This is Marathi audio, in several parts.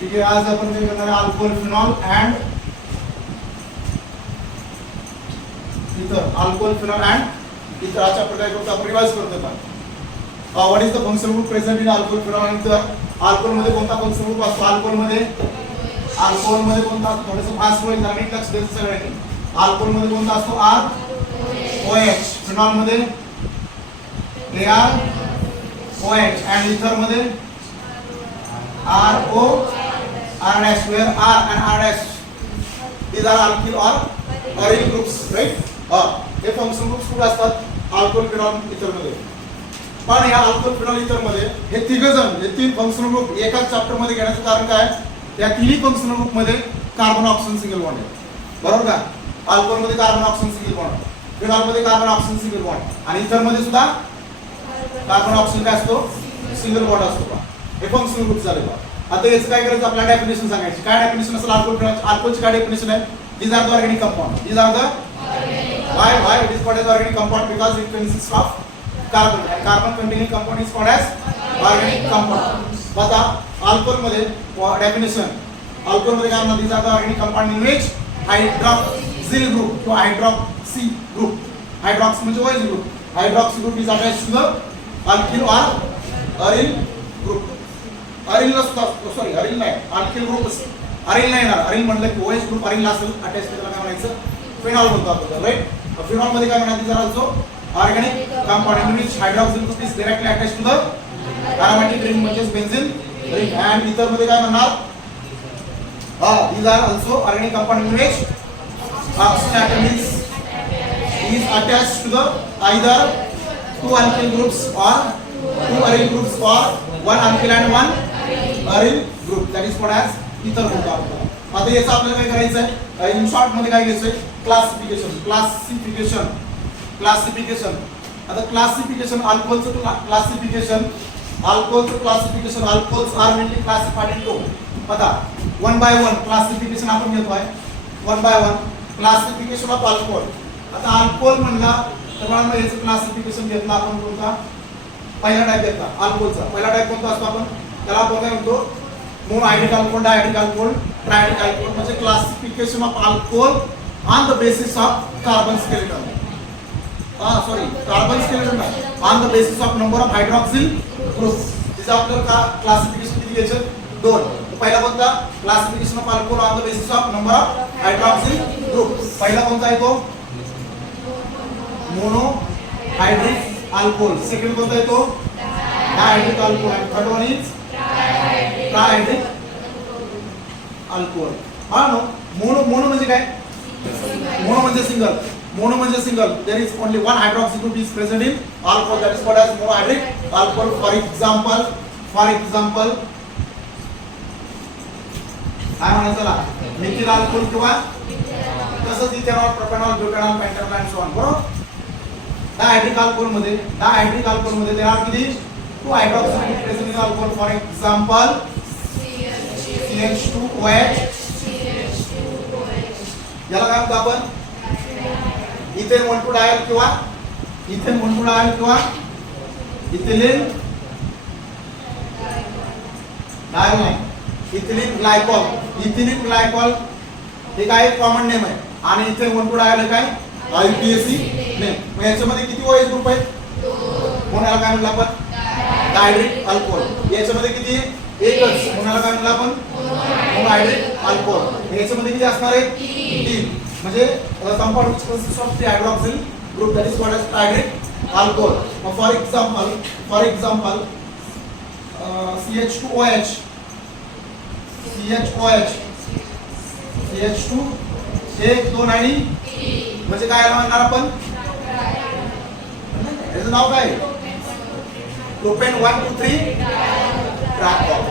ठीक आहे. आज आपण काय करणार आहे अल्कोहोल फिनॉल अँड इथर. अल्कोहोल फिनॉल अँड इथर अशा प्रकारे करतो आपण रिवाइज करतो. What is the functional group present in alcohol phenol and इथर. अल्कोहोल मध्ये कोणता फंक्शनल ग्रुप असतो? अल्कोहोल मध्ये कोणता असतो? थोडंसं फास्ट होईल जरा नीट लक्ष द्यायचं सगळ्यांनी. अल्कोहोल मध्ये कोणता असतो? ROH. फिनॉल मध्ये ArOH and ether मध्ये RO R dash, where R and R dash these are alkyl or aryl groups, right? हे फंक्शनल ग्रुप्स कुठे असतात? अल्कोहोल फिनॉल इथर मध्ये. पण या अल्कोहोल फिनॉल इथर मध्ये हे तिघजण हे तीन फंक्शनल ग्रुप एकाच चॅप्टर मध्ये घेण्याचं कारण काय? या तिन्ही फंक्शनल ग्रुप मध्ये कार्बन ऑक्सिजन सिंगल बॉन्ड आहे. बरोबर का? अल्कोहोल मध्ये carbon oxygen single bond, phenol मध्ये कार्बन ऑक्सिजन सिंगल बॉन्ड आणि इथर मध्ये सुद्धा कार्बन ऑक्सिजन काय असतो? सिंगल बॉन्ड असतो का? हे फंक्शनल ग्रुप झाले का? आता याचं काय करायचं? आपल्याला डेफिनेशन सांगायची. काय डेफिनेशन असेल अल्कोहोल फिनॉल? अल्कोहोलची काय डेफिनेशन आहे? These are the organic compound. These are the why it is called as organic compound because it consists of carbon. And carbon containing compound is called as organic compound. आता अल्कोहोल मध्ये डेफिनेशन अल्कोहोल मध्ये काय म्हणतात? These are the organic compound in which hydroxyl group किंवा hydroxy group, hydroxy म्हणजे OH group, hydroxy group is attached to the alkyl or aryl group. Aryl sorry aryl नाही, अल्किल ग्रुप. अरिल नाही ना, अरिल म्हटलं की OH ग्रुप अरिल असेल अटॅच त्याला काय म्हणायचं? फिनॉल म्हणतो आपण, राईट? फिनॉल मध्ये काय म्हणायचं? जर also organic compound in which hydroxyl group is directly attached to the aromatic ring म्हणजे benzene ring. and ether मध्ये काय म्हणणार? These are also organic compound in which oxygen atom is attached to the either two alkyl groups or two aryl groups or one alkyl and one aryl group. that is called as ether म्हणतो आपण. आता याचं आपल्याला काय करायचं आहे? इन शॉर्ट मध्ये काय घ्यायचंय? क्लासिफिकेशन. आता क्लासिफिकेशन अल्कोहोलचं classification alcohols are mainly classified into. आता वन बाय वन क्लासिफिकेशन आपण घेतोय. One by one classification of alcohol. आता अल्कोहोल म्हणला तर मला याचं क्लासिफिकेशन घेतलं आपण. कोणता? पहिला टाइप घेतला अल्कोहोलचा. पहिला टाइप कोणता असतो? आपण त्याला आपण काय म्हणतो? Monohydric alcohol, डायहायड्रिक alcohol, ट्रायहायड्रिक alcohol. म्हणजे classification of alcohol on the basis of carbon skeleton. Carbon skeleton on the basis of number of hydroxyl groups. तिचं आपल्याला क्लासिफिकेशन किती घ्यायचं? दोन. पहिला कोणता? Classification of alcohol on the basis of number of hydroxyl group. पहिला कोणता आहे तो? Monohydric alcohol. सेकंड कोणता आहे तो? Dihydric alcohol. आणि third one is trihydric alcohol. हा नो. मोनो म्हणजे काय? मोनो म्हणजे सिंगल. मोनो म्हणजे single. There is only one hydroxy group is present in alcohol. That is called as monohydric alcohol. For example काय म्हणायचं? मिथिल अल्कोहोल किंवा तसंच ethanol, propanol, butanol, pentanol and so on. बरोबर? डायहायड्रिक अल्कोहोल मध्ये देयर आर किती? Two hydroxy present in alcohol. For example CH2OH. याला काय म्हणतो आपण? इथेन 1,2 डायल किंवा इथेन 1,2 डायल किंवा इथिलीन डायल नाही, इथिलीन ग्लायकॉल. इथिलीन ग्लायकॉल हे काय कॉमन नेम आहे आणि इथेन 1,2 डायल हे काय? IUPAC name. मग याच्यामध्ये किती OH ग्रुप आहेत? कोणाला काय म्हणलं आपण? डायहायड्रिक अल्कोहोल. याच्यामध्ये किती? एकच. कोणाला काय म्हणलं आपण? Monohydric alcohol. याच्यामध्ये किती असणार आहे? तीन. म्हणजे compound which consists of three hydroxyl group, that is called as trihaydric alcohol. For example CH2OH CH2 1 2 आणि म्हणजे काय म्हणणार आपण? याचं नाव काय? Propane 1 2 3 triol.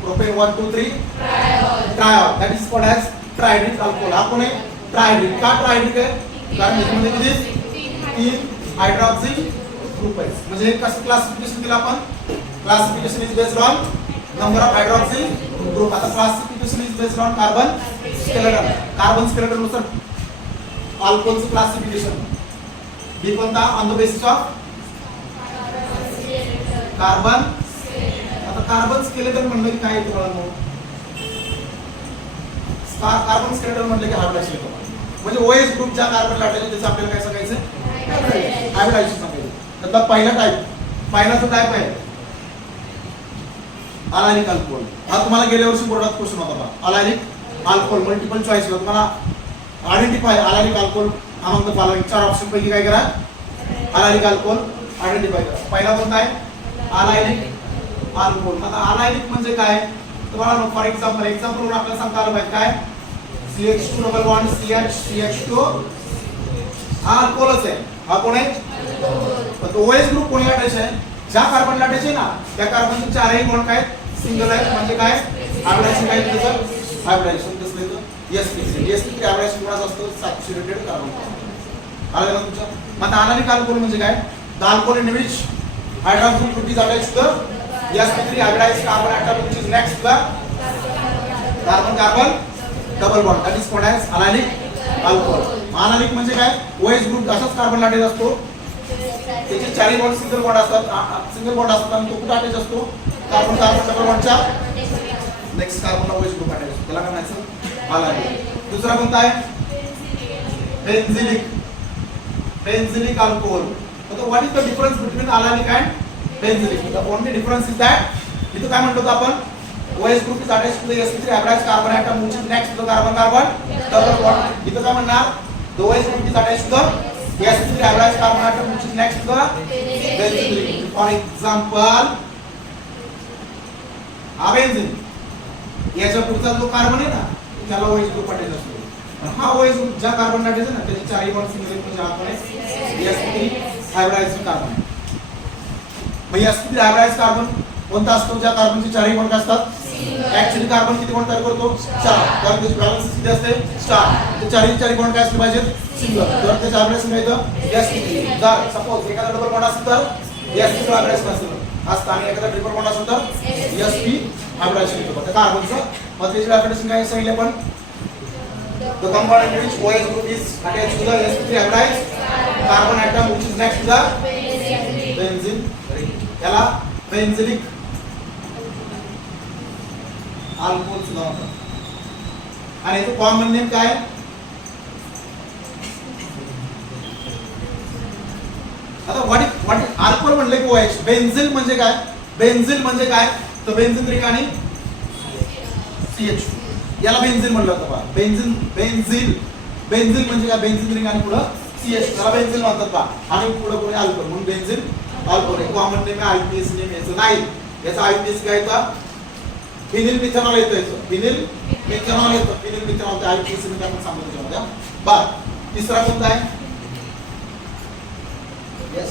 Propane 1 2 3 triol. That is called as trihydric alcohol. हा कोण आहे? ट्रायहायड्रिक. का ट्रायहायड्रिक आहे? कारण याच्यामध्ये किती? 3 हायड्रॉक्सिल ग्रुप आहेत. म्हणजे कसं क्लासिफिकेशन दिलं आपण? Classification is based on number of hydroxyl group. आता classification is based on carbon skeleton. Carbon skeleton नुसार अल्कोहोलचं क्लासिफिकेशन. बी कोणता? On the basis of carbon. आता कार्बन स्केलेटन म्हणजे काय तुम्हाला? कार्बन स्केलेटन म्हटलं की हायब्रिडायजेशन येतो. म्हणजे OH ग्रुप ज्या कार्बन लाटायचे त्याचं आपल्याला काय सांगायचं, हायब्रिडायजेशन सांगायचं. त्यातला पहिला जो टाईप आहे अलायनिक अल्कोहोल. हा तुम्हाला गेल्या वर्षी बोर्डात क्वेश्चन होता बघा. अलायनिक अल्कोहोल मल्टिपल चॉईस ला तुम्हाला identify allylic alcohol among the following 4 option पैकी काय करा, अलायनिक अल्कोहोल आयडेंटिफाय करा. पहिला कोणता आहे, अलायनिक अल्कोहोल. आता अलायनिक म्हणजे काय तुम्हाला फॉर एक्झाम्पल म्हणून आपल्याला सांगता आलं पाहिजे काय, CH2 डबल बॉन्ड CH2 हा अल्कोहोलच आहे. हा कोण आहे, पण तो OH ग्रुप कोणी लाटायचा आहे, ज्या कार्बन लाटायचे ना त्या कार्बनचे चारही बॉन्ड काय सिंगल आहेत. म्हणजे काय हायब्रिडायजेशन, काय त्याचं हायब्रिडायजेशन कसं येतं, sp3 हायब्रिडायजेशन कोणाचं असतं, सॅच्युरेटेड कार्बन. आलं का तुमचं. मग अलायनिक अल्कोहोल म्हणजे काय, the alcohol in which hydrogen group is attached to sp3 hybridized carbon atom which is next to the carbon double bond, that is called as allylic alcohol. Allylic म्हणजे काय, OH ग्रुप असाच कार्बन लाटेज असतो, त्याचे चारही बॉन्ड सिंगल बॉन्ड असतात आणि तो कुठे अटॅच असतो, कार्बन डबल बॉन्डच्या नेक्स्ट कार्बनला OH ग्रुप अटॅच असतो, त्याला काय म्हणायचं अलायनिक. दुसरा कोणता आहे, बेन्झिलिक अल्कोहोल. तर what is the difference between allylic and benzylic. The only difference is that इथं काय म्हणतो आपण, OH group is attached to the sp3 hybridized carbon atom which is next to the carbon double bond. इथं काय म्हणणार, the OH group is attached to the sp3 hybridized carbon atom which is next to the benzene. For example, हा बेन्झीन, याच्या पुढचा जो कार्बन आहे ना त्याला OH group अटॅच असतो. हा OH group ज्या कार्बन लाटायचं ना त्याचे चारही बॉन्ड सिंगल आहेत, म्हणजे आपण sp3 hybridized कार्बन. मग sp3 hybridized कार्बन कोणता असतो, ज्या कार्बनचे चारही बॉन्ड असतात. ऍक्च्युअली कार्बन किती बॉन्ड तयार करतो, 4, कारण त्याची बॅलन्स किती असते, स्टार. ते चारही बॉन्ड काय असले पाहिजेत, सिंगल. जर त्याच्या हायब्रिडायजेशन मिळतं sp3. जर सपोज एखादा डबल बॉन्ड असेल तर sp2 हायब्रिडायजेशन असतं आणि एखादा ट्रिपल बॉन्ड असेल तर sp हायब्रिडायजेशन होतं त्या कार्बनचं. मग त्याची हायब्रिडायजेशन काय सांगितलं आपण, the compound in which OH group is attached to the sp3 hybridized carbon atom which is next to the benzene. याला बेन्झिलिक अल्कोहोल सुद्धा म्हणतात. आणि याचं कॉमन नेम काय, आता व्हॉट अल्कोहोल म्हणले की OH. बेन्झिल म्हणजे काय, तर बेन्झिन रिंग आणि CH2 याला बेन्झिल म्हणलं होतं बा. बेन्झिल म्हणजे काय, बेन्झिन रिंग आणि पुढे CH2 याला बेन्झिल म्हणतात बा. आणि पुढे कोणी अल्कोहोल म्हणून बेन्झिल अल्कोहोल. कॉमन नेम आहे IPS नेम याचं नाही. याचा IPS काय येतं, फिनिल मिथेनॉल येतं. फिनिल मिथेनॉल IPS ने आपण सांगतो त्याच्यामध्ये. बा तिसरा कोणता आहे, यस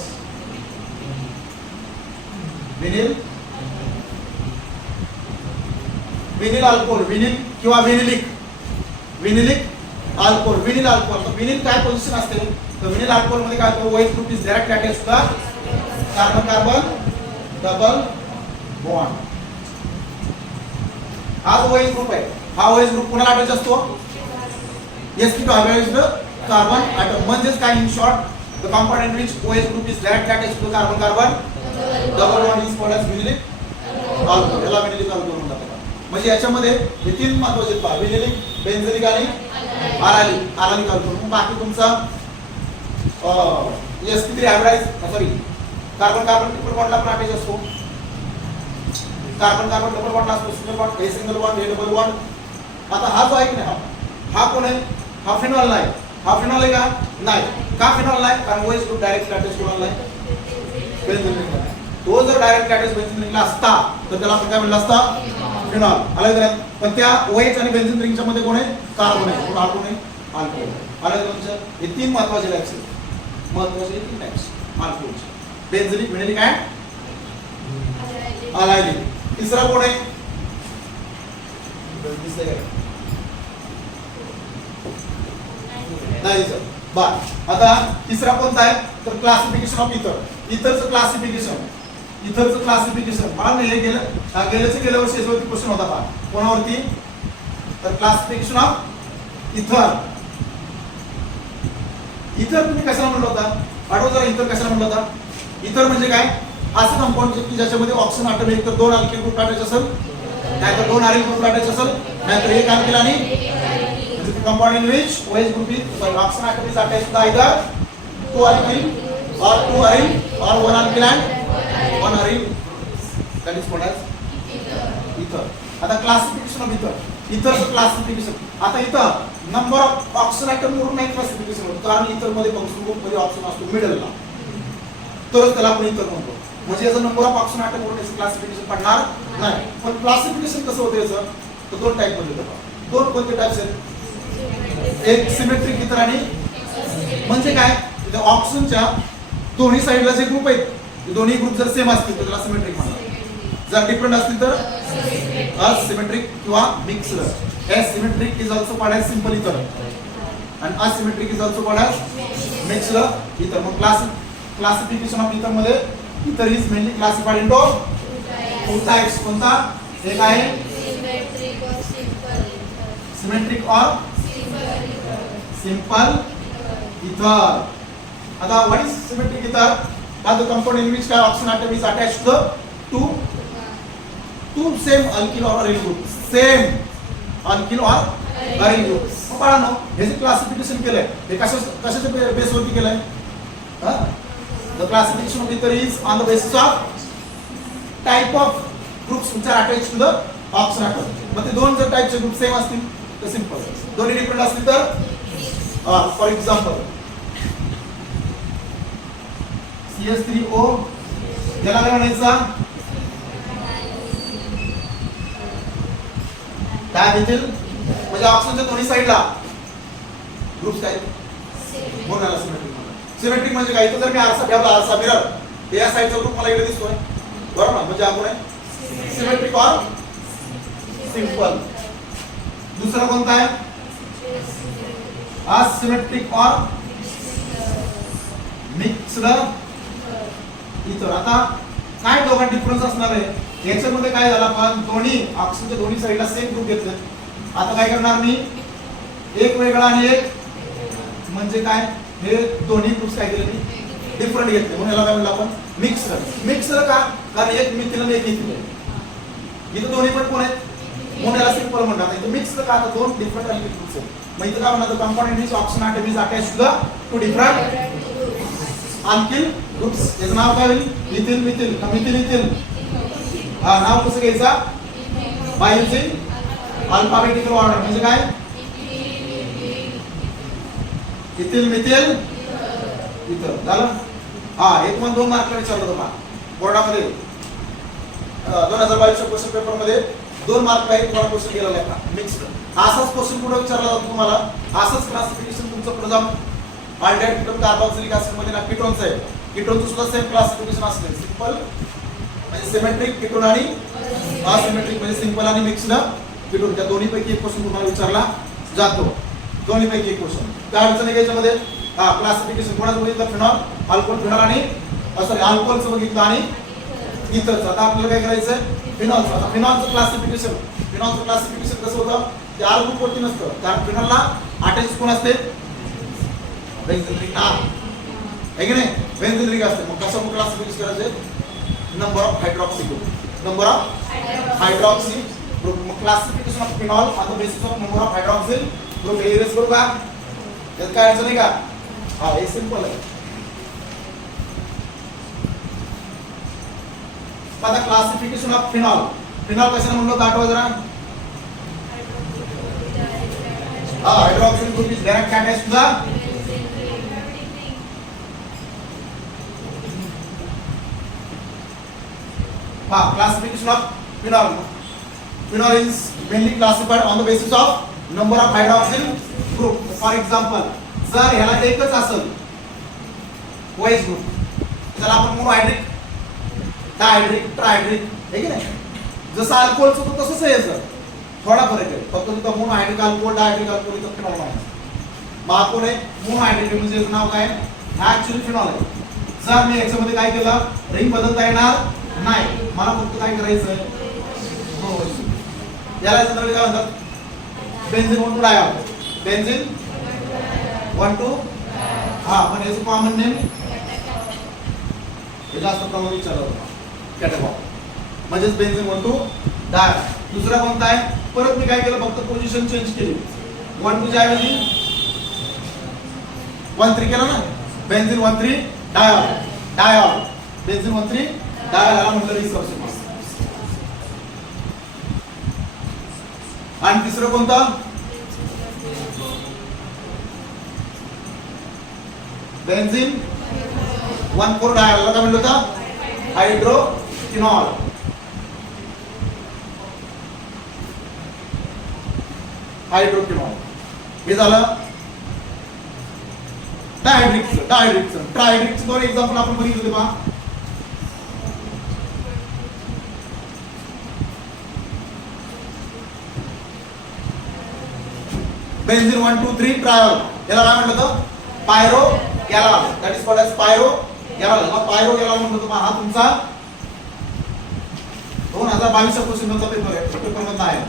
विनिल अल्कोहोल. विनिल किंवा विनिलिक अल्कोहोल. विनिल अल्कोहोल. तर विनिल काय पोझिशन असते, तर विनिल अल्कोहोल मध्ये काय होतं, OH group is direct attached to the carbon double bond. हा जो OH ग्रुप आहे, हा OH ग्रुप कोणाला अटॅच असतो, sp2 hybridized carbon atom. म्हणजेच काय, in short the compound in which OH group is direct attached to carbon double bond is called as vinylic alcohol. याला विनिलिक अल्कोहोल म्हणतात. म्हणजे याच्यामध्ये हे तीन महत्त्वाचे आहेत, विनिलिक, बेन्झिलिक आणि अलायनिक अल्कोहोल. बाकी तुमचा sp3 hybridized कार्बन ट्रिपल बॉन्डला पण अटॅच असतो. कार्बन डबल बॉन्ड असतो, सिंगल बॉन्ड, हे सिंगल बॉन्ड, हे डबल बॉन्ड. आता हा जो आहे की नाही, हा कोण आहे, हा फिनॉल नाही. हा फिनॉल आहे का, नाही. का फिनॉल नाही, कारण OH ग्रुप डायरेक्ट अटॅच कोणाला नाही, बेन्झिन रिंगला. तो जर डायरेक्ट अटॅच बेन्झिन रिंगला असता तर त्याला आपण काय म्हणलं असता, फिनॉल. आलं का. पण त्या OH आणि बेन्झिन रिंगच्या मध्ये कोण आहे, कार्बन आहे. कोण आहे, अल्कोहोल. आलं का. हे तीन महत्त्वाचे टाइप्स आहेत, तीन टाइप्स अल्कोहोलचे, बेन्झिलिक, विनिलिक अँड अलायनिक. तिसरा कोण आहे, नाही सर. बा आता तिसरा कोणता आहे, तर क्लासिफिकेशन ऑफ इथरचं क्लासिफिकेशन. मला नाही हे गेल्या वर्षी याच्यावरती क्वेश्चन होता पहा, कोणावरती, तर क्लासिफिकेशन ऑफ इथर. तुम्ही कशाला म्हणलं होता, आठवत जरा, इथर कशाला म्हणलं होता. इथर म्हणजे काय, असं कंपाऊंड की ज्याच्यामध्ये ऑक्सिजन अटम एक तर 2 अल्किल ग्रुप अटॅच असेल, नाहीतर 2 आर्किल ग्रुप अटॅच असेल, नाहीतर 1 अल्किल आणि With the compound in which OH group is, sorry, oxygen atom is attached to either two alkyl or two aryl or one alkyl and one aryl. That is called as ether. आता classification of ether. Etherचं classification. आता इथं number of oxygen atom वरून नाही classification होत, कारण ether मध्ये functional group मध्ये oxygen असतो middle ला, तरच त्याला आपण ether म्हणतो. म्हणजे याचा नंबर ऑफ ऑक्सिजन ॲटम वरून याचं क्लासिफिकेशन पडणार नाही. पण क्लासिफिकेशन कसं होतं याचं, तर दोन टाइप मध्ये होतं. दोन कोणते टाइप्स आहेत, एक सिमेट्रिक इतर आणि म्हणजे काय, इथे ऑक्सिजनच्या दोन्ही साइडला जे ग्रुप आहेत ते दोन्ही ग्रुप जर सेम असतील तर त्याला सिमेट्रिक म्हणतात, जर डिफरंट असतील तर असिमेट्रिक किंवा mixed. Asymmetric is also called as simple ether and asymmetric is also called as mixed ether. मग classification of ether मध्ये ether is mainly classified into two types. कोणता, एक आहे symmetric or simple ether. आता what is symmetric ether? That's the compound in which oxygen atom is attached to two same alkyl or aryl group. Same alkyl or aryl group. पाळानो हे जे क्लासिफिकेशन केलंय हे कशाच्या बेसवरती केलंय, the classification of ether is on the basis of type of groups which are attached to the oxygen atom. मग ते दोन जर टाइपचे ग्रुप सेम असतील तर सिंपल, दोन्ही डिफरंट असतील तर फॉर एक्झाम्पल CH3O याला काय म्हणायचं, डायमिथिल. म्हणजे ऑक्सिजनच्या दोन्ही साइडला ग्रुप्स काय मोनाला सिमेट्रिक म्हणतात. सिमेट्रिक म्हणजे काय, इथं जर मी आरसा ठेवला, आरसा मिरर, या साइडचा ग्रुप मला इकडे दिसतोय बरोबर ना, म्हणजे आपण आहे सिमेट्रिक और सिंपल. दुसरा कोणता आहे असिमेट्रिक और मिक्स्ड इथर. आता काय दोघांत डिफरन्स असणार आहे, याच्यामध्ये काय झालं, आपण दोन्ही ऑक्सिजनच्या दोन्ही साइडला सेम ग्रुप घेतले. आता काय करणार मी, एक वेगळा आणि एक म्हणजे काय, हे दोन्ही ग्रुप्स काय केले मी डिफरंट घेतले, म्हणून याला काय म्हणलं आपण मिक्स्ड. मिक्स्ड का, कारण एक मिथिल आणि एक इथिल आहे, इथं दोन्ही पण कोण आहेत, म्हणून याला सिंपल म्हणतात. इथं मिक्स्ड का, तर दोन डिफरंट अल्किल ग्रुप्स आहेत. मग इथं काय म्हणतात, compound in which oxygen atom is attached to the two different alkyl groups. याचं नाव काय होईल, इथिल मिथिल का मिथिल इथिल. हा, नाव कसं घ्यायचं, बाय युजिंग अल्फाबेटिकल ऑर्डर. म्हणजे काय, इथिल मिथिल इथं झालं. हा, एक पण 2 मार्कला विचारलं तुम्हाला बोर्डामध्ये 2022 च्या क्वेश्चन पेपर मध्ये 2 मार्क आहे तुम्हाला क्वेश्चन गेलेला आहे का मिक्स्ड. असाच क्वेश्चन पुढे विचारला जातो तुम्हाला, असंच क्लासिफिकेशन तुमचं पुढे जाऊन अल्डेहाइड कार्बोक्सिलिक ऍसिड मध्ये ना कीटोन्स आहे, कीटोनचं सुद्धा सेम क्लासिफिकेशन असते. सिंपल म्हणजे सिमेट्रिक कीटोन आणि असिमेट्रिक म्हणजे सिंपल आणि मिक्स्ड कीटोन. त्या दोन्ही पैकी एक क्वेश्चन तुम्हाला विचारला जातो, दोन्ही पैकी एक क्वेश्चन. काय अडचण आहे याच्यामध्ये, क्लासिफिकेशन कोणाचं बघितलं, फिनॉल, अल्कोहोल, फिनॉल आणि सॉरी अल्कोहोलचं बघितलं आणि इथरचं. आता आपल्याला काय करायचं, फिनॉलचं. आता फिनॉलचं क्लासिफिकेशन कसं होतं, ते आर ग्रुप वरती नसतं, कारण फिनॉलला अटॅच कोण असते, बेन्झीन रिंग आहे की नाही, बेन्झीन रिंग असते. मग कसं क्लासिफिकेशन करायचं, number of hydroxy group, number of hydroxy group. मग classification of phenol on the basis of number of hydroxyl group. एरियस करू का, यात काय अडचण आहे का, हा हे सिंपल आहे. आता क्लासिफिकेशन ऑफ फिनॉल, फिनॉल कशाने म्हणलो आठवा जरा, hydroxyl group is direct attached to the classification of phenol. Phenol is mainly classified on the basis of number of hydroxyl group. For example, जर ह्याला एकच असेल OH ग्रुप, त्याला आपण मोनोहायड्रिक, डायहायड्रिक, ट्रायहायड्रिक आहे की नाही. जसं अल्कोहोलचं होतं तसंच आहे, याचं थोडा फरक आहे, फक्त तिथं मोनोहायड्रिक अल्कोहोल, डायहायड्रिक अल्कोहोल, इथं फिनॉल आहे. मग आपण मोनोहायड्रिक म्हणजे याचं नाव काय, ऍक्च्युअली फिनॉल आहे. जर मी याच्यामध्ये काय केलं, रिंग बदलता येणार नाही, मला फक्त काय करायचं, याला जनरली काय म्हणतात, बेन्झीन 1,2 डायऑल, बेन्झीन 1,2. हा, पण याचं कॉमन नेम हे जास्त प्रमाणात विचारलं होतं, कॅटेगॉल म्हणजेच बेन्झीन 1,2 डायऑल. दुसरा कोणता आहे, परत मी काय केलं, फक्त पोझिशन चेंज केली, 1 2 च्या ऐवजी 1 3 केलं ना. Benzene 1 3 dial. Dial benzene 1 3 dial याला म्हटलं रिसोर्सिव्ह. आणि तिसरं कोणतं? बेन्झीन 1 4 डायॉल काय म्हणलं होतं? हायड्रोकिनॉल. हायड्रोकिनॉल हे झालं डायहायड्रिकचं. ट्रायहायड्रिकचं दोन एक्झाम्पल आपण बघितले होते पहा. बेन्झीन 1 2 3 ट्रायॉल याला काय म्हटलं होतं? Pyrogallol. That is called as pyrogallol. Pyrogallol म्हणतो तुम्हाला हा तुमचा 2022 क्वेश्चनचा पेपर आहे. पेपर मधला आहे.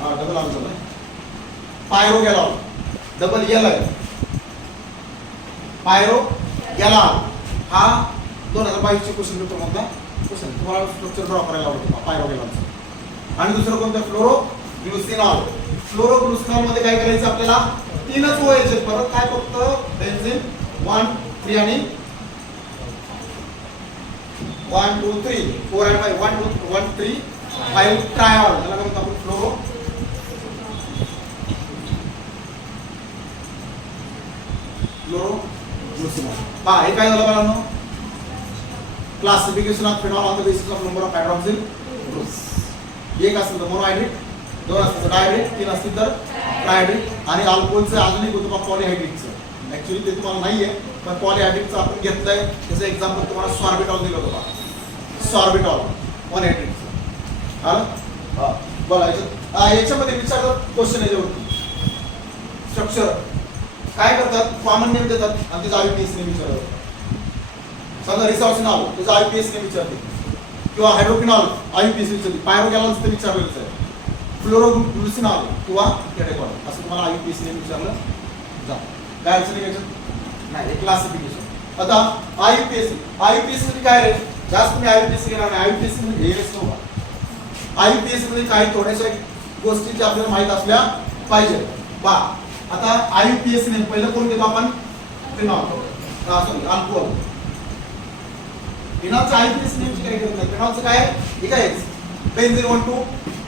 हा डबल आन्सर आहे. पायरोगॅलॉल डबल एल आहे. पायरोगॅलॉल हा 2022 क्वेश्चन पेपर मधला क्वेश्चन. तुम्हाला स्ट्रक्चर ड्रॉ करायला आवडतो पायरोगॅलॉलचं. आणि दुसरं कोणतं? फ्लोरोग्लुसिनॉल. फ्लोरोग्लुसिनॉल मध्ये काय करायचं आपल्याला? तीनच ओळीचे परत काय फक्त बेन्झीन 1 3 आणि 1 2 3 4 आणि 5 1 2 1 3 5 ट्रायॉल याला काय म्हणतो आपण? फ्लोरोग्लुसिनॉल. पहा हे काय झालं बाळांनो? Classification of phenol on the basis of number of hydroxyl groups. एक असेल तर मोनोहायड्रिक, दोन असतील तर डायहायड्रिक, तीन असतील तर ट्रायहायड्रिक. आणि अल्कोहोलचं अजून एक होतं पॉलिहायड्रिकचं. ऍक्च्युअली ते तुम्हाला नाहीये पण पॉलिहायड्रिकचं आपण घेतलंय. त्याचं एक्झाम्पल तुम्हाला सॉर्बिटॉल दिलं होतं पहा. सॉर्बिटॉल पॉलिहायड्रिकचं. हा बोला याच्यामध्ये विचारतात क्वेश्चन याच्यावरती. स्ट्रक्चर काय करतात? कॉमन नेम देतात आणि त्याचा आयपीएस नेम विचारतात. समजा रिसॉर्सिनॉल त्याचा आयपीएस नेम विचारते किंवा हायड्रोकिनॉल आयपीएस विचारते. पायरोगॅलॉल ते विचारलेलं आहे. फ्लोरोग्लुसिनॉल किंवा कॅटेकॉल असं तुम्हाला आयपीएस नेम विचारलं जा. काय अडचण नाही. हे क्लासिफिकेशन. आता आयपीएस मध्ये काय रे? जास्त तुम्ही आयपीएस घेणार नाही. आयपीएस मध्ये हेच नव्हता. आयपीएस मध्ये काही थोड्याशा गोष्टी आपल्याला माहित असल्या पाहिजे. पहा आता आयपीएस नेम पहिलं कोण घेतो आपण? फिनॉल. Sorry alcohol. फिनॉलचं आयपीएस नेमची काही गरज नाही. फिनॉलचं काय आहे? हे काय benzene 1 2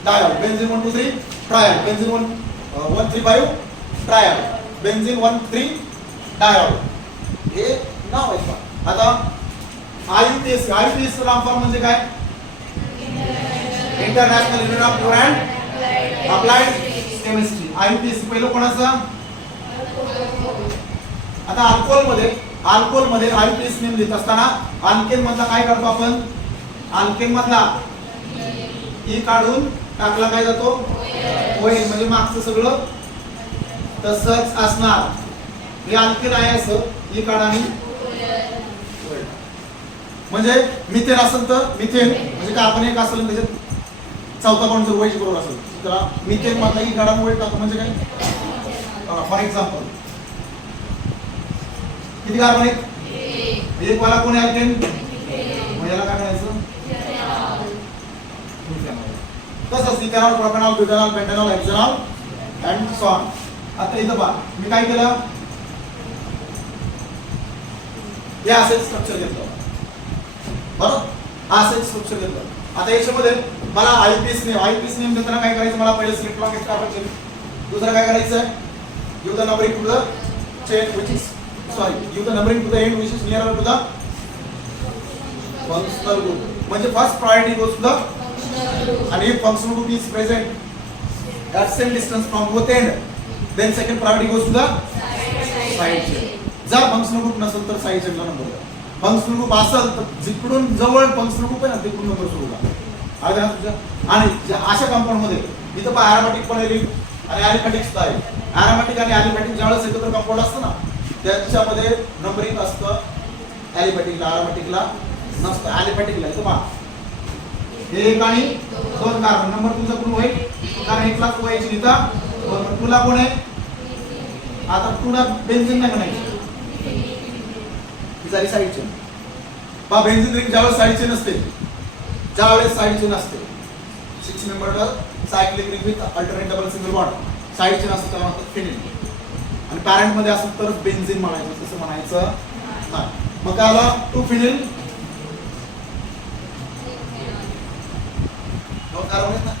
diol. Benzene 1 2 3 triol. Benzene 1 3 5 triol. Benzene 1 3 diol. हे नाव आहे पहा. आता आयपीएस चं नाम फॉर्म म्हणजे काय? International union of pure and applied chemistry. IPS पहिलं कोणाचं? आता अल्कोहोल मध्ये आयपीएस नेम लिहित असताना अल्केन मधला काय काढतो आपण? अल्केन मधला ई काढून टाकला काय जातो? ओएन. म्हणजे मागचं सगळं तसंच असणार. हे अल्केन आहे असं ई काढा आणि म्हणजे मिथेन असेल तर मिथेन म्हणजे काय आपण एक असेल त्याच्यात चौथा पॉईंट जर वैशिष्ट्य बरोबर असेल तर मिथेन मधला ई काढा ओएन टाकतो. म्हणजे काय? फॉर एक्झाम्पल किती कार्बन आहेत? एक वाला कोण आहे? अल्केन. मग याला काय म्हणायचं? तसंच ethanol, propanol, butanol, pentanol, hexanol and so on. आता इथं पहा मी काय केलं? हे असेच स्ट्रक्चर घेतलं. बरोबर असेच स्ट्रक्चर घेतलं. आता याच्यामध्ये मला आयपीएस नेम देताना काय करायचं? मला पहिलं सिलेक्ट लॉंग कार्बन. दुसरं काय करायचं? Give the numbering to the chain which is give the numbering to the end which is nearer to the functional group. म्हणजे first priority goes to the and if functional group is present at same distance from both end then second priority goes to the side chain. जर functional group नसेल तर side chain ला नंबर द्या. functional group असेल तर जिकडून जवळ functional group आहे ना तिकडून नंबर सुरू करा. आलं ना तुझ्या? आणि अशा कंपाऊंड मध्ये इथं पण अरोमॅटिक पण आहे आणि ॲरोमॅटिक सुद्धा आहे. अरोमॅटिक आणि ॲलिफॅटिक ज्यावेळेस एकत्र कंपाऊंड असतं ना त्याच्यामध्ये नंबरिंग असतं. ॲलिफॅटिकला अरोमॅटिकला नसतं. ॲलिफॅटिकला इथं पहा हे एक आणि दोन कार्बन नंबर तुमचा कोण होईल? कारण एकला व्हायची इथं तुला कोण आहे? आता तुला बेन्झीन नाही म्हणायची. ही झाली साईड चेन. पहा बेन्झीन रिंग ज्यावेळेस साईड चेन असते ज्यावेळेस साईड चेन असते 6 membered cyclic ring with alternate double single bond side chain असतं त्याला म्हणतात फिनिल. आणि पॅरेंट मध्ये असेल तर बेन्झीन म्हणायचं, तसं म्हणायचं नाही. मग काय आला 2 फिनिल ना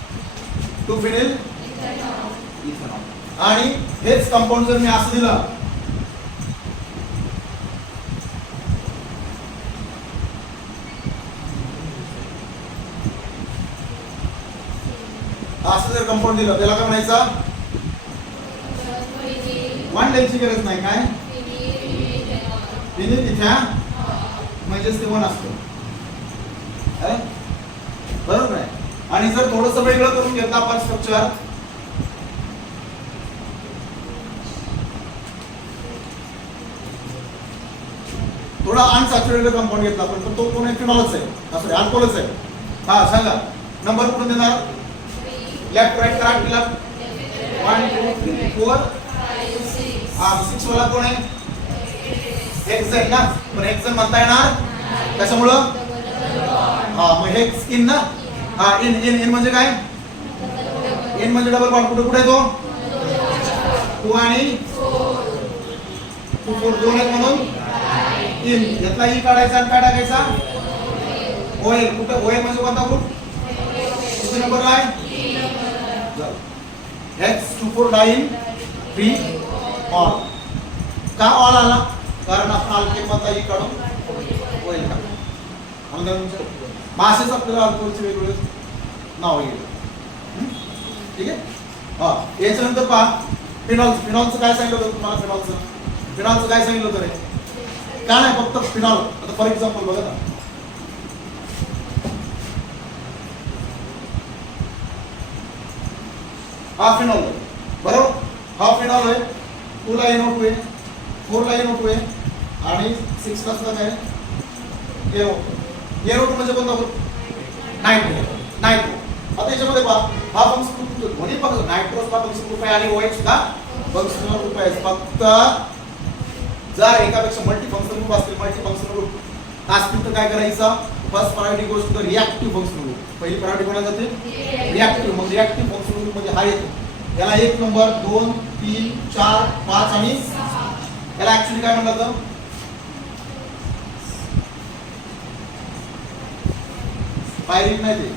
2 फिनिल इथेनॉल. आणि हेच कंपाऊंड जर मी असं दिलं असं जर कंपाऊंड दिलं त्याला काय म्हणायचं? वन लेनची गरज नाही. काय फिनिल इथे म्हणजेच ते वन असतो बरोबर आहे. आणि जर थोडंसं वेगळं करून घेतलं आपण स्ट्रक्चर थोडा अनसॅच्युरेटेड कंपाऊंड घेतला आपण पण तो कोण फिनॉलच आहे सॉरी अल्कोहोलच आहे. हा सांगा नंबर कुठून देणार? लेफ्ट राईट करा तिला 1 2 3 4 6 वाला कोण आहे? हेक्सेन ना. पण हेक्सेन म्हणता येणार कशामुळं? हा मग हे स्किन ना. हा इन इन इन म्हणजे काय? इन म्हणजे डबल बॉन्ड. कुठे कुठे तो 2 आणि 2 4 दोन आहेत म्हणून इन. यातला ई काढायचा आणि काय टाकायचा? ओएल. कुठे ओएल म्हणजे कोणता ग्रुप? किती नंबर आहे? X24 dine 3 all. का ऑल आला? कारण आपण अल्केन मधला ई काढून ओएल टाकला. मासेच आपल्याला अल्कोहोलचे वेगवेगळे नाव येईल. ठीक आहे. हा याच्यानंतर पहा फिनॉल. फिनॉलचं काय सांगितलं होतं तुम्हाला? फिनॉलचं काय सांगितलं होतं रे? काय नाही फक्त फिनॉल. आता फॉर एक्झाम्पल बघा ना हा फिनॉल आहे बरोबर. हा फिनॉल आहे 2 ला NO2 आहे 4 ला NO2 आहे आणि 6 ला सुद्धा काय NO2 म्हणजे कोणता ग्रुप? नायट्रो. आता याच्यामध्ये पहा हा फंक्शन ग्रुप दोन्ही फक्त नायट्रोस हा फंक्शन ग्रुप आहे आणि OH सुद्धा फंक्शनल ग्रुप आहे. फक्त जर एकापेक्षा मल्टी फंक्शनल ग्रुप असतील मल्टी फंक्शनल ग्रुप असतील तर काय करायचं? First priority goes to the reactive functional group. पहिली प्रायोरिटी कोणाला जाते? रिएक्टिव्ह. मग रिएक्टिव्ह फंक्शनल ग्रुप मध्ये हा येतो. याला 1 नंबर 2 3 4 5 आणि 6. याला ऍक्च्युअली काय म्हणलं जातं? पायरिक नाही ते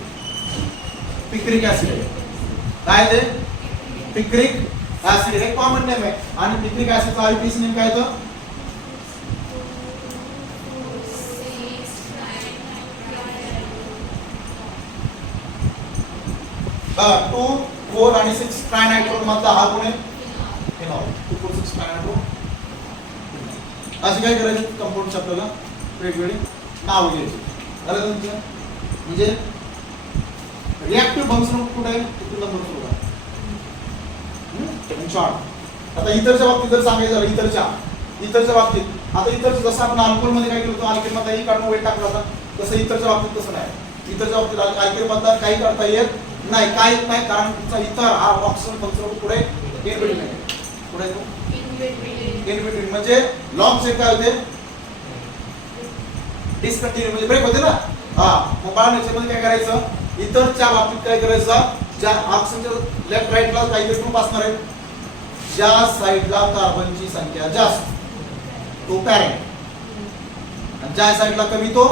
पिक्रिक ऍसिड आहे. काय ते? पिक्रिक ऍसिड हे कॉमन नेम आहे. आणि पिक्रिक ऍसिडचा आयपीसी नेम काय येतं? 2 4 आणि 6 ट्रायनायट्रोन मधला हा कोण आहे? फिनॉल. 2 4 6 ट्रायनायट्रोन. असे काय करायचे कंपाऊंडचे आपल्याला वेगवेगळे नाव घ्यायचे. झालं तुमचं? म्हणजे रिएक्टिव्ह फंक्शन कुठे आहे? तिथून नंबर सुरू आहे. शॉर्ट. आता इतरच्या बाबतीत जर सांगायचं झालं इतरच्या बाबतीत आता इतरचं जसं आपण अल्कोहोल मध्ये काय केलं होतं अल्केन मधला ई काढून वेट टाकला होता तसं इतरच्या बाबतीत तसं नाही. इतरच्या बाबतीत अल्केन मधला काही करता येत नाही. काय येत नाही कारण तुमचा इतर हा ऑक्सिजन फंक्शन पुढे इन बिटवीन आहे. पुढे इन बिटवीन म्हणजे लॉंग चेन काय होते? डिस्कंटिन्यू म्हणजे ब्रेक होते ना. हा मग बाळाच्या मध्ये काय करायचं? इतरच्या बाबतीत काय करायचं? ज्या ऑक्सिजनच्या लेफ्ट राईटला काहीतरी ग्रुप असणार आहे ज्या साईडला कार्बनची संख्या जास्त तो पॅरेंट आणि ज्या साईडला कमी तो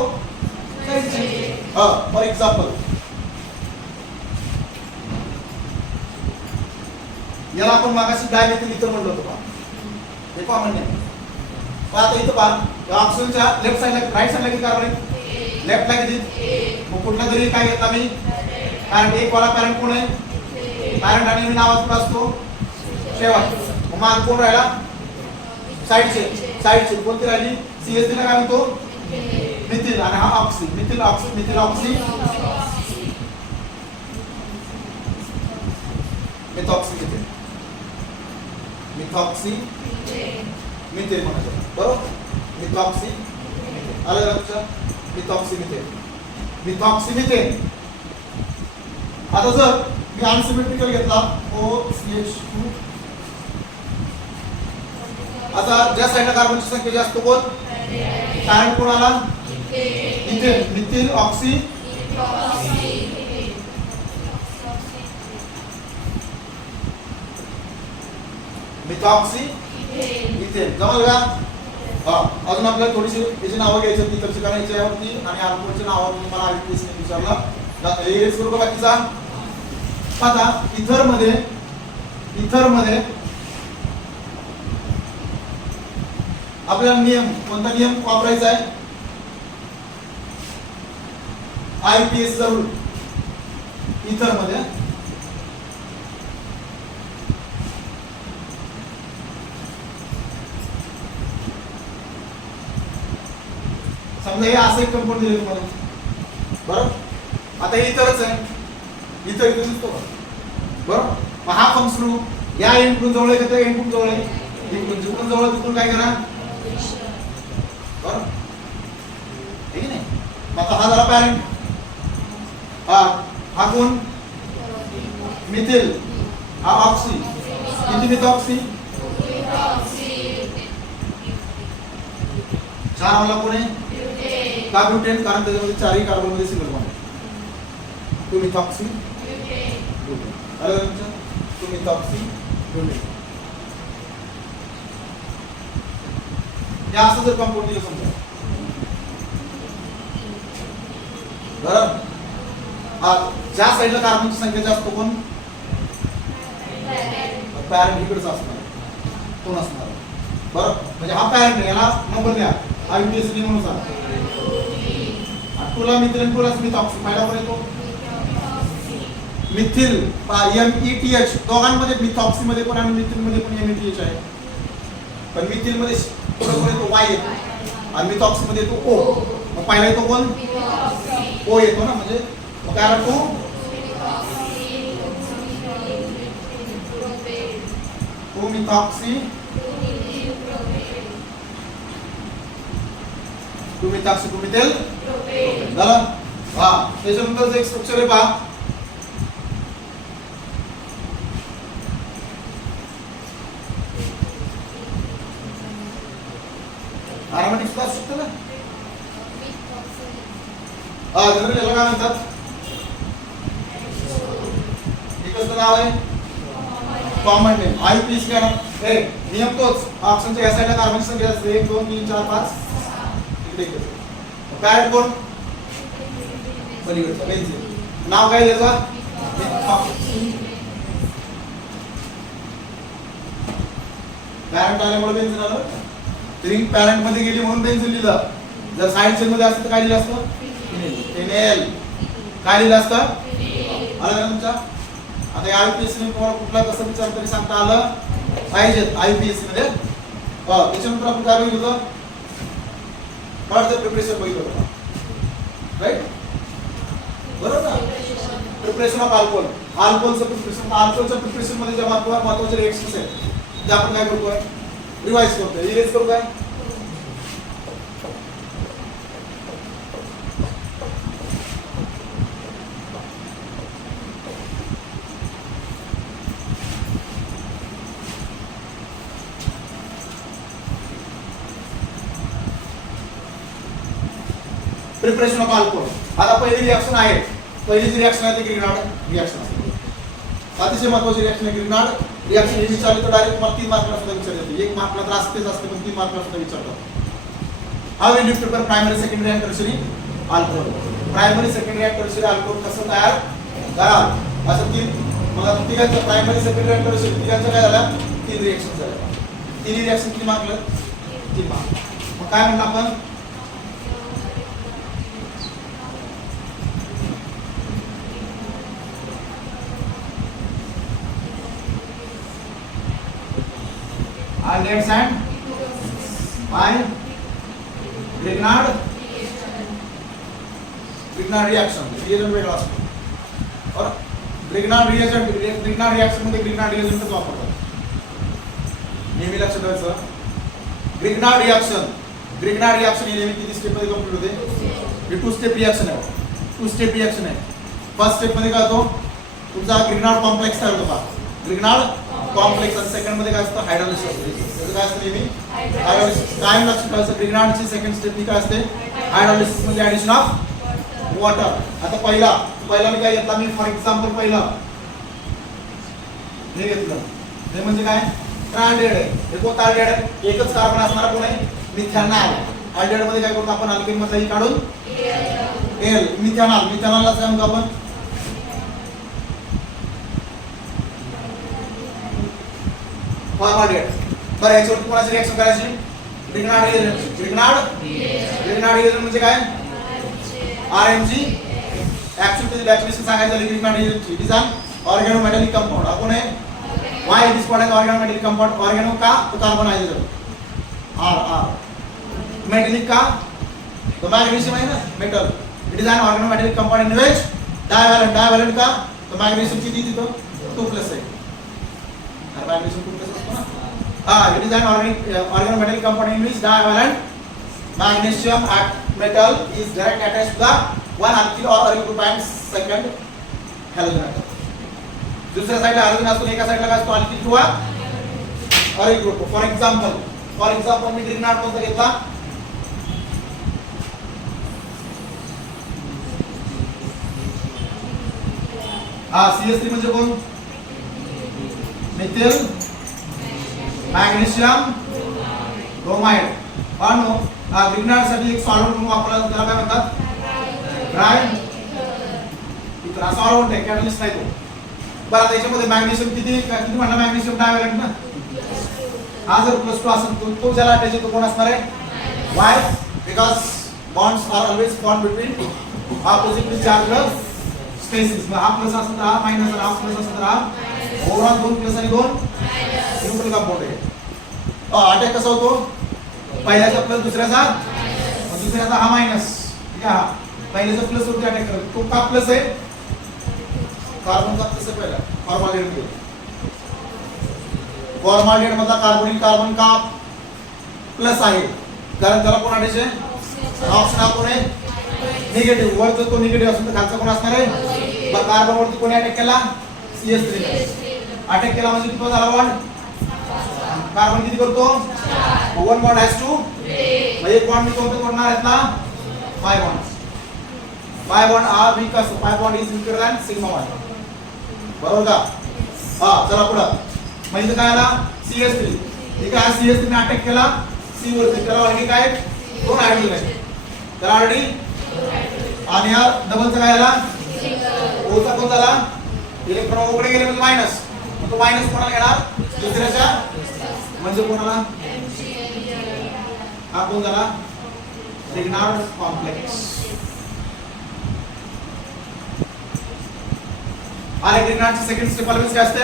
फॉर एक्झाम्पल याला आपण मागाशी डायमेथिल इथं म्हणलं होतं. हे कॉमन नाही. पण आता इथं पहा ऑक्सिजनच्या लेफ्ट साईडला राईट साईडला किती कार्बन आहे? लेफ्टला किती? मग कुठला तरी काय घेतला मी? कारण एक वाला पॅरेंट कोण आहे? पॅरेंट आणि नावात कुठं असतो? शेवट. मग मान कोण राहिला? साईडचे कोणती राहिली? CH3 ला काय म्हणतो? मिथिल. आणि हा oxy. Methyl oxy methoxy methane म्हणायचं बरोबर. मिथॉक्सी आलं लक्षात? Methoxy methane. आता जर मी अनसिमेट्रिकल घेतला OCH2 आता ज्या साईडला कार्बनची संख्या जास्त कोण? कारण कोणाला? Ethane. Methyl oxy methoxy ethane. जमल का? हा. अजून आपल्याला थोडीशी याची नावं घ्यायची होती इथरची, कारण याच्यावरती आणि अल्कोहलच्या नावावर मला आयपीएसने विचारला. हेच करू का बाकीचा? आता इथर मध्ये आपल्याला नियम, कोणता नियम वापरायचा आहे? आयपीएस जरूर इथर मध्ये. समजा हे असं एक कंपाऊंड दिले तुम्हाला, बरोबर? आता हे इथरच आहे, इथं दिसतो का? बरोबर. मग हा फंक्शन या एंडकडून जवळ आहे का त्या एंडकडून जवळ आहे? इकडून. जिकडून जवळ तिकडून काय करा, बरोबर? ठीक आहे. मग आता हा झाला पॅरेंट. हा कोण? मिथिल. हा ऑक्सी. किती मिथॉक्सी? 4 वाला कोण आहे? का ब्युटेन, कारण त्याच्यामध्ये 4ही कार्बन मध्ये सिंगल बॉन्ड आहे. 2 मिथॉक्सी ब्युटेन. आलं तुमचं? 2 मिथॉक्सी ब्युटेन. या असं जर कंपाऊंड दिलं समजा, बरोबर? ज्या साईडला कार्बनची संख्या जास्त कोण? पॅरेंट इकडचा असणार, कोण असणार? बरोबर. म्हणजे हा पॅरेंट आहे, याला नंबर द्या आयपीएस नियमानुसार. टूला मिथिल, टूला मिथॉक्सी. पहिला कोण येतो? मिथिल. METH. दोघांमध्ये मिथॉक्सी मध्ये पण आणि मिथिल मध्ये पण METH आहे. पण मिथिल मध्ये कोण येतो? Y येतो आणि मिथॉक्सी मध्ये येतो O. मग पहिला येतो कोण? O येतो ना. म्हणजे मग काय राहतो? 2 मिथॉक्सी 2 मिथॉक्सी 2 मिथिल झालं. हा. त्याच्यानंतर एक स्ट्रक्चर आहे पहा. अरोमॅटिक सुद्धा असू शकतं ना. जनरली याला काय म्हणतात? एकच नाव आहे, कॉमन नेम. आयपीएस काय ना? नियम तोच. ऑप्शनच्या या साईडला कार्बनची संख्या असते 1 2 3 4 5. इकडे एकच. पॅरेंट कोण? पलीकडचा बेन्झीन. नाव काय त्याचं? पॅरेंट आल्यामुळे बेन्झीन आलं. रिंग पॅरेंट मध्ये गेली म्हणून बेन्झीन लिहिलं. जर साइड चेन मध्ये असतं तर काय लिहिलं असतं? फिनेल. काय लिहिलं असतं? आलं ना तुमच्या? आता आयपीएस ने तुम्हाला कुठला कसं विचार तरी सांगता आलं पाहिजे आयपीएस मध्ये. त्याच्यानंतर आपण काय बघितलं? फर्दर प्रिपरेशन बघितलं, राईट? बरोबर ना? Preparation of alcohol. अल्कोहोलचं प्रिपरेशन. अल्कोहोलच्या प्रिपरेशन मध्ये ज्या महत्त्वाचे रिएक्शन्स आहेत ते आपण काय करतोय? रिवाइज करतोय. इरेज करू काय? Preparation of alcohol. आता पहिली रिएक्शन आहे, पहिली जी रिएक्शन आहे ती ग्रिग्नार्ड रिएक्शन असते. अतिशय महत्त्वाची रिएक्शन आहे ग्रिग्नार्ड रिएक्शन. हे विचारली तर डायरेक्ट तुम्हाला 3 मार्कला सुद्धा विचारते. 1 मार्कला तर असतेच असते, पण 3 मार्कला सुद्धा विचारतात. How will you prepare primary secondary and tertiary alcohol? Primary secondary and tertiary alcohol कसं तयार कराल? असं 3. मग आता तिघांचं प्रायमरी सेकंडरी अँड टर्शियरी तिघांचं काय झालं? 3 रिएक्शन झाल्या. 3 रिएक्शन किती मार्कला? 3 मार्क. मग काय म्हणलं आपण? Aldehydes and by Grignard reaction. Reagent वेगळा असतो. और Grignard रिएक्शन मध्ये Grignard रिएजंटच वापरतात. नेहमी लक्षात ठेवायचं. Grignard रिएक्शन हे नेहमी किती स्टेप मध्ये कंप्लीट होते? हे 2 स्टेप रिएक्शन आहे. 2 स्टेप रिएक्शन आहे. फर्स्ट स्टेप मध्ये काय होतो? तुमचा Grignard कॉम्प्लेक्स तयार होतो. Grignard complex. आणि सेकंड मध्ये काय असतं? हायड्रोलिसिस असते. त्याचं काय असतं नेहमी? हायड्रोलिसिस. काय लक्षात ठेवायचं? ग्रिग्नार्डची सेकंड स्टेप ही काय असते? हायड्रोलिसिस म्हणजे ऍडिशन ऑफ वॉटर. आता पहिला मी काय घेतला? मी फॉर एक्झाम्पल पहिला हे घेतलं. हे म्हणजे काय? ट्रायल्डेड आहे. हे कोणतं अल्डेड आहे? एकच कार्बन असणारा कोण आहे? मिथेनॉल. अल्डेड मध्ये काय करतो आपण? अल्केन मधला ई काढून एल. मिथेनॉल. मिथेनॉलला काय म्हणतो आपण? फॉर्मल्डिहाइड. बरं याच्यावरती कोणाची रिएक्शन करायची? Grignard reaction. ग्रिग्नार्ड रिएक्शन म्हणजे काय? RMG. ऍक्च्युअली डेफिनेशन सांगायचं झालं Grignard reaction. It is an organometallic compound. आपण आहे why it is called as organometallic compound? ऑर्गॅनो का? तो कार्बन हायड्रोजन. मेटॅलिक का? तो मॅग्नेशियम आहे ना, metal. It is an organometallic compound in which divalent का? तो मॅग्नेशियम किती तिथं 2+ आहे. मॅग्नेशियम 2+ असतो ना. It is an organometallic compound in which divalent magnesium metal is directly attached to the one alkyl or aryl group and second halogen atom. दुसऱ्या साइडला हॅलोजन असतो, एका साइडला काय असतो? अल्किल किंवा aryl group. For example me Grignard कोणता घेतला? CH3 म्हणजे कोण? Methyl magnesium bromide. आणि ग्रिग्नार्ड साठी एक सॉल्व्हेंट म्हणून वापरला जातो, त्याला काय म्हणतात? ड्राय इथं सॉल्व्हेंट आहे, कॅटलिस्ट नाही तो. बरं आता याच्यामध्ये मॅग्नेशियम किती म्हणला? मॅग्नेशियम डायव्हॅलेंट ना. हा जर +2 असेल तो ज्याला अटॅच तो कोण असणार आहे? Y. Because bonds are always form between oppositely charged species. हा प्लस असेल तर हा मायनस, हा प्लस असेल तर हा. ओव्हरऑल 2 प्लस आणि 2 न्यूट्रल कंपाऊंड आहे. अटॅक कसा होतो? पहिल्याचा प्लस दुसऱ्याचा हा मायनस. ठीक आहे. हा पहिल्याचा प्लस वरती अटॅक करतो. तो का प्लस आहे? कार्बन का प्लस आहे पहिला फॉर्मल्डिहाइड मध्ये. फॉर्मल्डिहाइड मधला कार्बन का प्लस आहे? कारण त्याला कोण अटॅच आहे? ऑक्सिजन हा कोण आहे? निगेटिव्ह. वर जर तो निगेटिव्ह असेल तर खालचा कोण असणार आहे? बरं कार्बन वरती कोणी अटॅक केला? CH3 अटॅक केला म्हणजे किती झाला बॉन्ड? कार्बन किती करतो? 1 बॉन्ड हॅज टू एक बॉन्ड मी कोणतं करणार आहेत ना? 5 बॉन्ड्स. 5 बॉन्ड आर वीक असतो. 5 bond is weaker than sigma bond. बरोबर का? चला पुढं. म्हणजे काय आला? CH3. ठीक आहे. CH3 ने अटॅक केला C वरती. त्याला ऑलरेडी काय? 2 हायड्रोजन आहे. त्याला ऑलरेडी आणि या डबलचा काय आला? O चा कोण झाला? इलेक्ट्रॉन उकडे गेले म्हणजे मायनस. मग तो मायनस कोणाला घेणार? दुसऱ्याच्या. म्हणजे कोणाला? हा कोण झाला? Grignard complex. आणि ग्रिग्नार्डची सेकंड स्टेप ऑलवेज काय असते?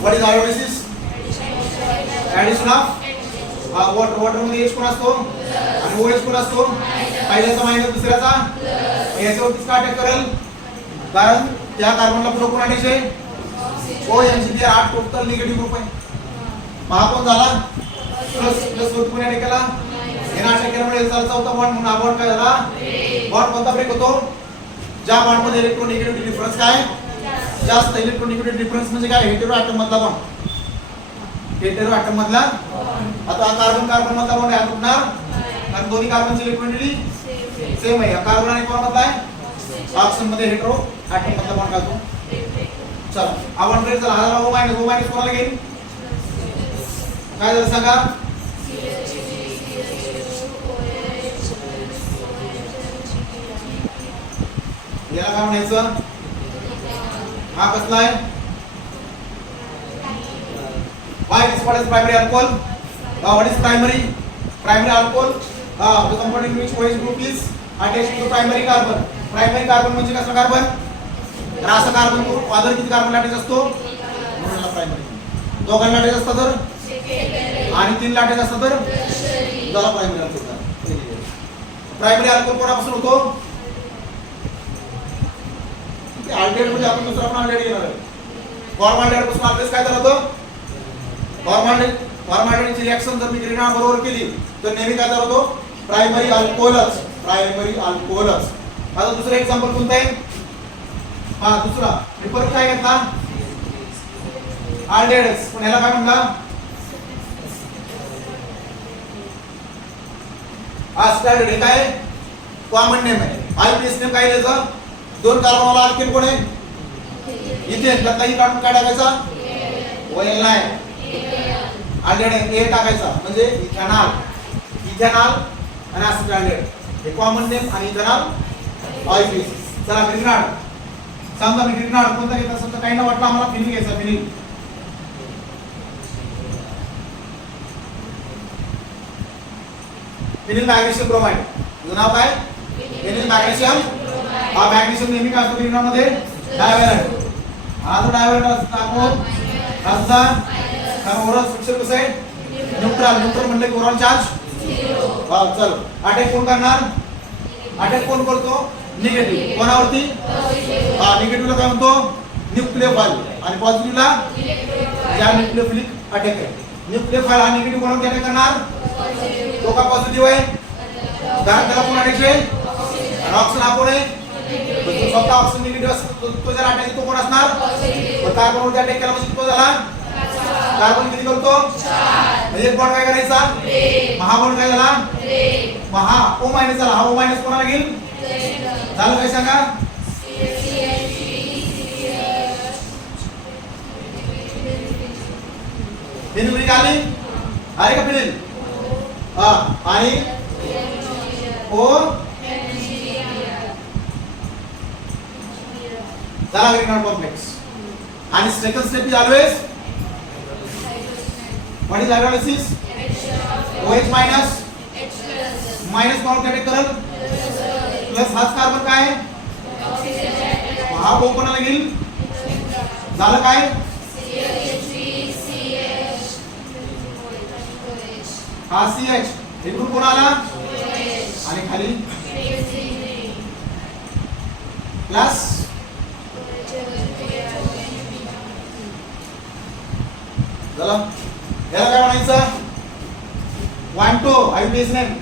व्हॉट इज आयोडेसिस? ऍडिशन ऑफ वॉटर मध्ये H कोण असतो आणि OH कोण असतो? पहिल्याचा मायनस दुसऱ्याचा. याच्यावरतीच का अटॅक करेल? कारण त्या कार्बनला पुढे कोण अटॅच आहे? OMG. 8 टोटल निगेटिव्ह ग्रुप आहे. हा कोण झाला? प्लस वरती कोणी अटॅक केला? याने अटॅक केल्यामुळे चौथा बॉन्ड म्हणून हा बॉन्ड काय झाला? बॉन्ड कोणता ब्रेक होतो? ज्या बॉन्ड मध्ये इलेक्ट्रोनिगेटिव्हिटी डिफरन्स काय? जास्त. इलेक्ट्रोनिगेटिव्हिटी डिफरन्स म्हणजे काय? हेटेरो ॲटम मधला बॉन्ड. हेटेरो ॲटम मधला. आता हा कार्बन मधला बॉन्ड आहे तुटणार कारण दोन्ही कार्बनची इलेक्ट्रोनिगेटिव्हिटी सेम आहे. कार्बन आणि कोण मधला आहे? ऑक्सिजन मध्ये हेटेरो ॲटम मधला बॉन्ड घालतो. चला आपण रेट चला. हा O मायनस कोणाला घेईल? काय झालं सांगा? याला काय म्हणायचं? हा कसला आहे? Why it is called as primary alcohol? What is primary? Primary alcohol, the compound in which OH group is attached to the primary carbon. Primary carbon म्हणजे कसला कार्बन? रासा कार्बन ग्रुप. अदर किती कार्बन अटॅच असतो? म्हणून प्रायमरी. दोघांना अटॅच असतं तर आणि 3 अटॅच असतं तर त्याला प्रायमरी अल्कोहोल. प्रायमरी अल्कोहोल कोणापासून होतो? अल्डेहाइड म्हणजे आपण दुसरा पण अल्डेहाइड घेणार आहे. फॉर्मल्डिहाइड पासून अभ्यास काय झाला होता? फॉर्मल्डिहाइडची रिएक्शन जर मी ग्रिग्नार्ड बरोबर केली तर नेहमी काय झाला होतो? प्रायमरी अल्कोहोलच. आता दुसरं एक्झाम्पल कोणतं आहे? दुसरा मी परत काय घेतला? अल्डेहाइड्स. पण ह्याला काय म्हणला? अस्टार्डेड. काय कॉमन नेम आहे? आयपीएस नेम काय द्यायचं? 2 कार्बनवाला अल्केन कोण आहे? इथेन. त्यातला ही काढून काय टाकायचा? OL नाही. अल्डिहाइड ए टाकायचा म्हणजे इथेनॉल आणि acetaldehyde हे कॉमन नेम आणि इथेनॉल ऑइल बेसिस. चला ग्रिग्नार्ड समजा मी ग्रिग्नार्ड कोणता घेतला समजा काही ना वाटलं आम्हाला फिनिल घ्यायचा फिनिल मॅग्नेशियम ब्रोमाइड तुझं नाव काय फिनिल मॅग्नेशियम. हा मॅग्नेशियम नेहमी काय असतो ग्रिग्नार्ड मध्ये डायव्हॅलेंट. हा जो डायव्हॅलेंट दाखव असता कारण ओव्हरऑल स्ट्रक्चर कसं आहे न्यूट्रल म्हणलं की ओव्हरऑल चार्ज 0. हा चल अटॅक कोण करणार अटॅक कोण करतो निगेटिव्ह कोणावरती हा निगेटिव्हला काय म्हणतो न्यूक्लियोफाइल आणि पॉझिटिव्हला ज्या न्यूक्लियोफिलिक अटॅक आहे न्यूक्लियोफाइल हा निगेटिव्ह कोणावर अटॅक करणार तो का पॉझिटिव्ह आहे कारण त्याला कोण अटॅक आहे आणि ऑक्सिजन हा कोण आहे तो स्वतः ऑक्सिजन निगेटिव्ह असतो तो जर अटॅक तो कोण असणार कार्बनवरती अटॅक केला म्हणजे तो झाला कार्बन किती करतो 4 म्हणजे एक बॉन्ड काय करायचा महा बॉन्ड काय झाला महा O मायनस झाला हा O मायनस कोणाला घेईल झालं काय सांगा फिनिल आली अरे का फिनिल हा आणि O झाला ग्रिग्नार्ड कॉम्प्लेक्स आणि second step is always what is hydrolysis OH minus minus कोण अटॅक करल प्लस हाच कार्बन काय हा O कोणाला घेईल झालं काय हा CH इकडून कोण आला आणि खाली प्लस झालं याला काय म्हणायचं वांटो आयबीएस नेम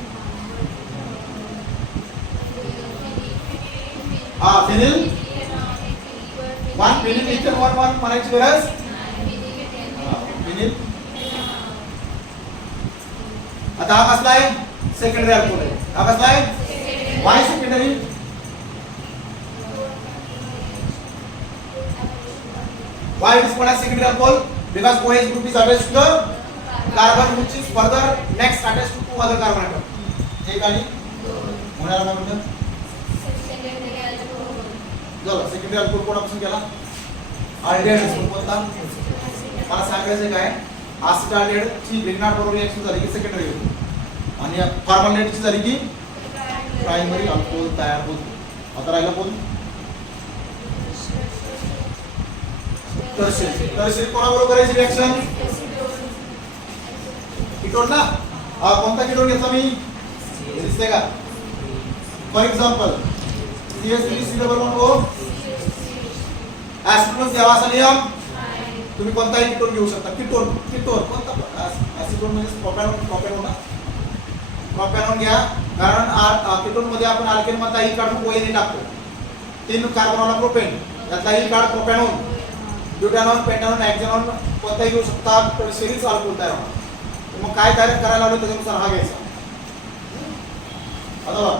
हा phenyl one phenyl ethane one म्हणायची गरज फिनिल. आता हा कसला आहे सेकंडरी अल्कोहोल आहे हा कसला आहे Y secondary why it is called as secondary alcohol because OH group is attached to the carbon which is further next attached to two other carbon atom एक आणि म्हणाला काय म्हणतात चला सेकंडरी अल्कोहोल कोणापासून केला अल्डिहाइड कोणता मला सांगायचं काय acetaldehyde ची ग्रिग्नार्ड बरोबर रिएक्शन झाली की सेकंडरी होते आणि फॉर्मल्डिहाइड ची झाली की प्रायमरी अल्कोहोल तयार होतो. आता राहिला कोण टर्शियरी कोणाबरोबर करायची रिएक्शन कीटोन ना हा कोणता कीटोन घेतला मी दिसते का फॉर एक्झाम्पल CH3COO ऍसिटोन घ्यावा असा नियम तुम्ही कोणताही कीटोन घेऊ शकता कीटोन कोणता ऍसिटोन म्हणजे प्रोपॅनॉन ना प्रोपॅनॉन घ्या कारण कीटोन मध्ये आपण अल्केन मधला ई काढून ONE टाकतो 3 कार्बनला प्रोपेन त्यातला ई काढ प्रोपॅनॉन ब्युटॅनॉन पेंटॅनॉन हेक्झॅनॉन कोणताही घेऊ शकता तर सिरीज अल्कोहोल तयार होणार मग काय तयार करायला लावलं त्याच्यानुसार हा घ्यायचा आता बघा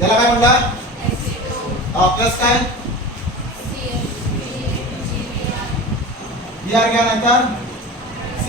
याला काय म्हणला प्लस काय Br घ्या नंतर